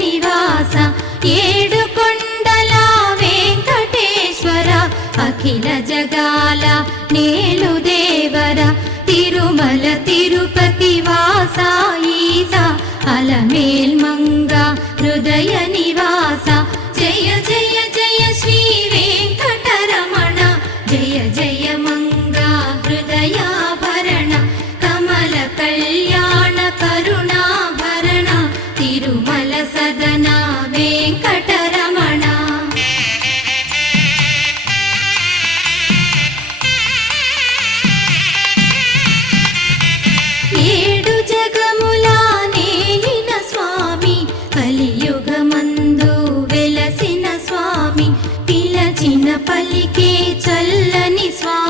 నివాస ఏడు కొండల వెంకటేశ్వర అఖిల జగాల నేలు దేవర తిరుమల తిరుపతి వాస ఈస అలమేల్ మంగ హృదయ నివాస జయ జయ జయ శ్రీ వెంకటరమణ జయ జయ మంగ హృదయాభరణ కమల కళ్యాణ కరుణాభరణ తిరుమల సదన వెంకటరమణ ఏడు జగముల నేలిన స్వామి కలియుగమందు వెలసిన స్వామి పిలచిన పలికే